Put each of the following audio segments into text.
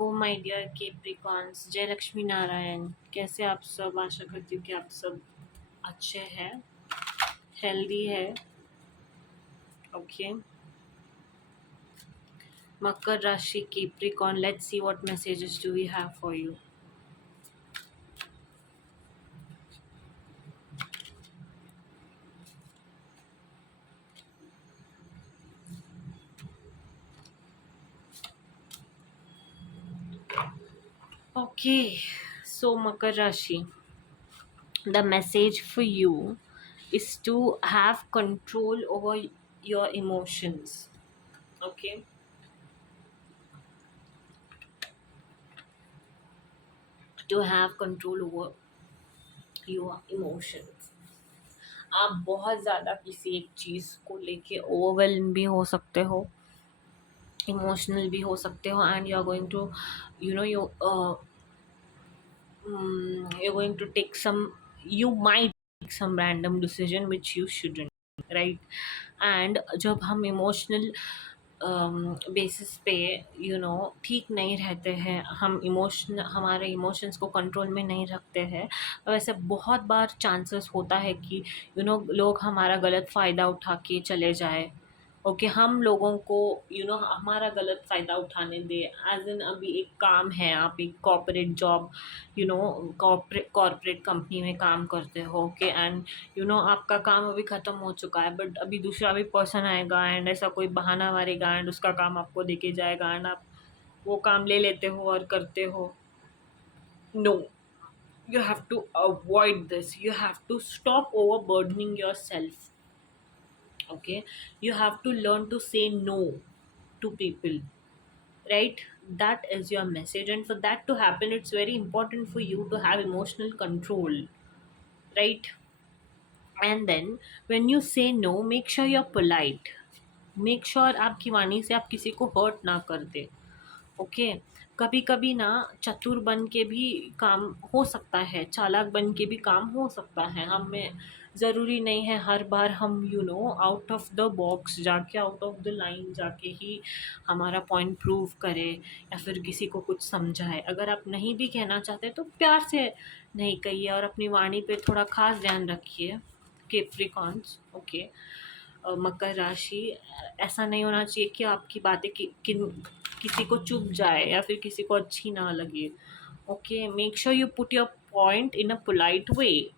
Oh my dear Capricorns, जय लक्ष्मी नारायण। कैसे आप सब? आशा करती हूँ कि आप सब अच्छे हैं, हेल्दी है। Okay, Makar Rashi Capricorn, let's see what messages do we have for you. Okay, so Makar Rashi, the message for you is to have control over your emotions. Okay, to have control over your emotions. आप बहुत ज़्यादा किसी एक चीज़ को लेके overwhelm भी हो सकते हो, इमोशनल भी हो सकते हो, and you are going to you know you you're going to take some, you might take some random decision which you shouldn't, right? And जब हम इमोशनल बेसिस पे ठीक नहीं रहते हैं, हम हमारे इमोशंस को कंट्रोल में नहीं रखते हैं, तो वैसे बहुत बार चांसेस होता है कि लोग हमारा गलत फ़ायदा उठा के चले जाए। ओके, हम लोगों को हमारा गलत फ़ायदा उठाने दे। एज इन अभी एक काम है, आप एक कॉर्पोरेट जॉब, कॉर्पोरेट कंपनी में काम करते हो। ओके, एंड आपका काम अभी ख़त्म हो चुका है, बट अभी दूसरा भी पर्सन आएगा एंड ऐसा कोई बहाना मारेगा एंड उसका काम आपको देके जाएगा एंड आप वो काम ले लेते हो और करते हो। No, you have to avoid this. You have to stop overburdening yourself. Okay, you have to learn to say no to people, right? That is your message, and for that to happen, it's very important for you to have emotional control, right? And then when you say no, make sure you're polite. Make sure आपकी वाणी से आप किसी को hurt ना कर दे। Okay, कभी कभी ना चतुर बन के भी काम हो सकता है, चालाक बन के भी काम हो सकता है। हमें ज़रूरी नहीं है हर बार हम आउट ऑफ द बॉक्स जाके, आउट ऑफ द लाइन जाके ही हमारा पॉइंट प्रूव करें या फिर किसी को कुछ समझाए। अगर आप नहीं भी कहना चाहते तो प्यार से नहीं कहिए और अपनी वाणी पे थोड़ा खास ध्यान रखिए। केप्रिकॉन्स, ओके, मकर राशि, ऐसा नहीं होना चाहिए कि आपकी बातें किसी को चुभ जाए या फिर किसी को अच्छी ना लगे। Okay, make sure you put your point in a polite way.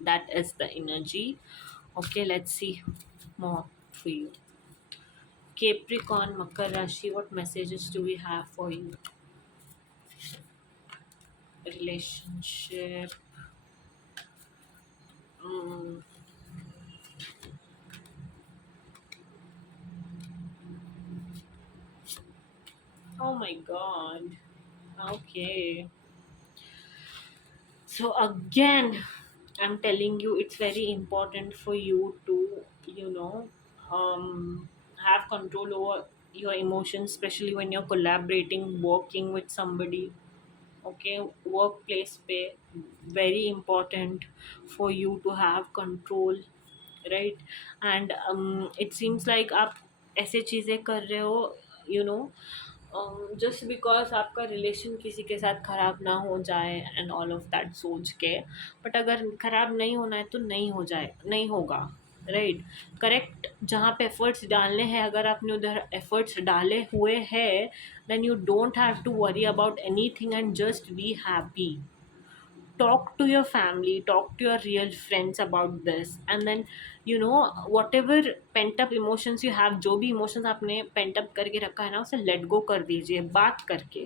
That is the energy. Okay, let's see more for you. Capricorn, Makar Rashi, what messages do we have for you? Relationship. Mm. Oh my god. Okay. So again, I'm telling you, it's very important for you to, have control over your emotions, especially when you're collaborating, working with somebody. Okay, workplace pay, very important for you to have control, right? And it seems like आप ऐसे चीज़ें कर रहे हो, you know just because आपका relation किसी के साथ ख़राब ना हो जाए एंड ऑल ऑफ दैट सोच के। बट अगर ख़राब नहीं होना है तो नहीं हो जाए, नहीं होगा, राइट? करेक्ट, जहाँ पे एफर्ट्स डालने हैं, अगर आपने उधर एफर्ट्स डाले हुए हैं, then you don't have to worry about anything and just be happy. Talk to your family, talk to your real friends about this, and then whatever pent up emotions you have, जो भी emotions आपने pent up करके रखा है ना, उसे let go कर दीजिए बात करके,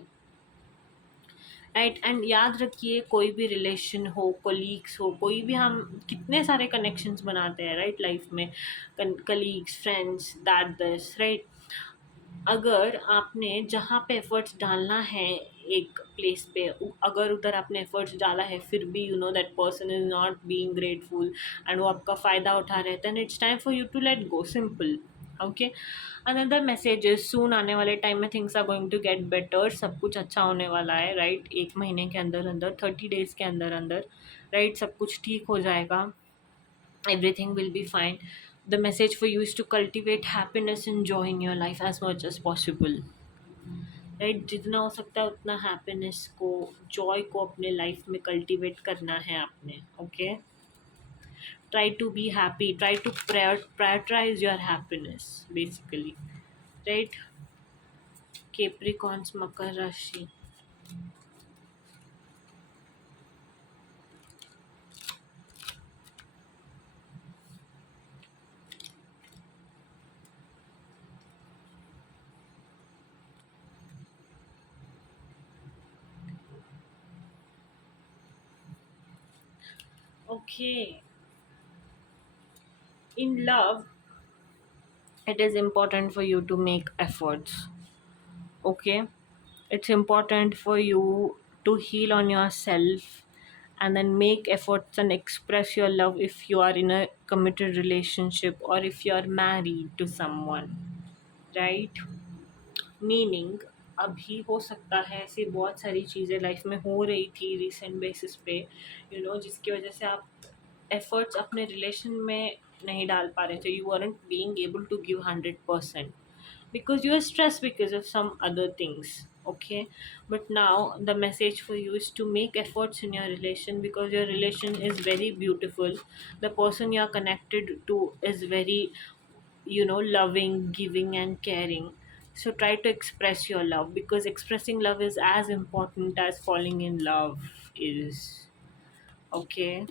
राइट? एंड याद रखिए, कोई भी रिलेशन हो, कोलीग्स हो, कोई भी, हम कितने सारे कनेक्शंस बनाते हैं, राइट, लाइफ में, colleagues, friends, that this, right? अगर आपने जहाँ पे एफर्ट्स डालना है एक प्लेस पे, अगर उधर आपने एफर्ट्स डाला है फिर भी that person is not being grateful and वो आपका फ़ायदा उठा रहे थे, and it's time for you to let go, simple. Okay, another message is, soon आने वाले टाइम में things are going to get better, सब कुछ अच्छा होने वाला है, राइट? एक महीने के अंदर अंदर, 30 डेज के अंदर अंदर, राइट, सब कुछ ठीक हो जाएगा, everything will be fine. The message for you is to cultivate happiness and joy in your life as much as possible. Right? जितना हो सकता है उतना हैप्पीनेस को, जॉय को अपने लाइफ में कल्टीवेट करना है आपने। Okay, try to be happy, try to prioritize your happiness basically, right? Capricorns, Makar Rashi. Okay, in love, it is important for you to make efforts. Okay, it's important for you to heal on yourself and then make efforts and express your love if you are in a committed relationship or if you are married to someone, right? Meaning, अभी हो सकता है ऐसी बहुत सारी चीज़ें life में हो रही थी रिसेंट बेसिस पे, जिसकी वजह से आप एफर्ट्स अपने रिलेशन में नहीं डाल पा रहे थे, you aren't being able to give 100% because you are stressed because of some other things. Okay, but now the message for you is to make efforts in your relation because your relation is very beautiful. The person you are connected to is very, loving, giving, and caring. So try to express your love because expressing love is as important as falling in love is. Okay,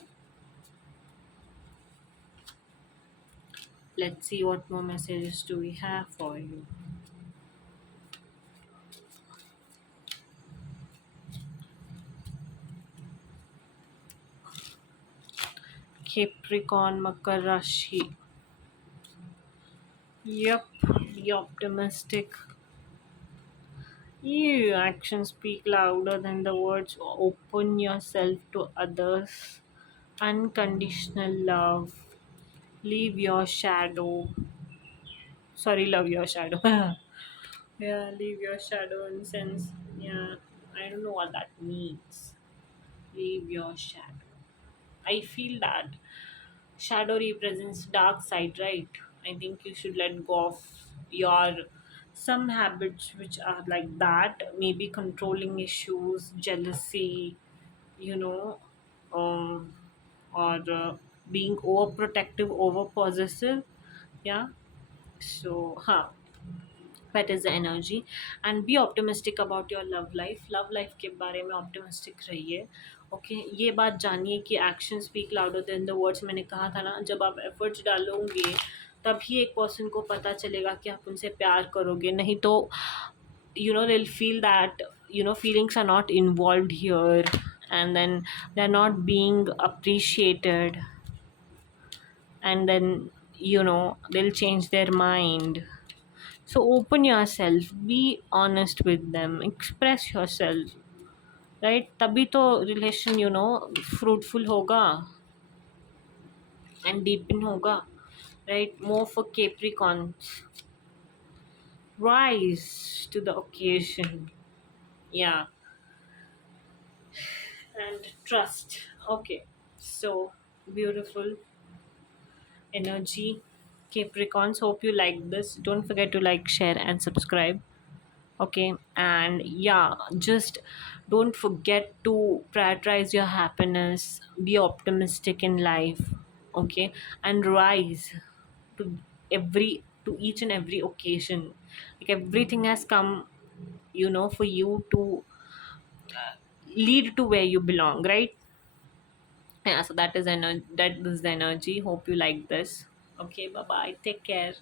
let's see what more messages do we have for you. Capricorn, Makar Rashi. Yep, be optimistic. Your actions speak louder than the words. Open yourself to others. Unconditional love. Leave your shadow. Sorry, love your shadow. Yeah, leave your shadow in sense. Yeah, I don't know what that means. Leave your shadow. I feel that shadow represents dark side, right? I think you should let go of your some habits which are like that, maybe controlling issues, jealousy, you know, um, or being overprotective, over possessive. Yeah. So, huh, that is the energy. And be optimistic about your love life के बारे में optimistic रहिए. Okay, ये बात जानिए कि action speak louder than the words, मैंने कहा था ना, जब आप एफर्ट्स डालोगे तभी एक पर्सन को पता चलेगा कि आप उनसे प्यार करोगे, नहीं तो they'll feel that feelings are not involved here, and then they're not being appreciated, and then they'll change their mind. So open yourself, be honest with them, express yourself, right? तभी तो relation fruitful होगा and deepen होगा, right? More for Capricorns, rise to the occasion. Yeah, and trust. Okay, so beautiful energy, Capricorns. Hope you like this. Don't forget to like, share, and subscribe. Okay, and yeah, just don't forget to prioritize your happiness, be optimistic in life. Okay, and rise to to each and every occasion. Like everything has come, for you to lead to where you belong, right? Yeah, so that is the energy. Hope you like this. Okay, bye bye, take care.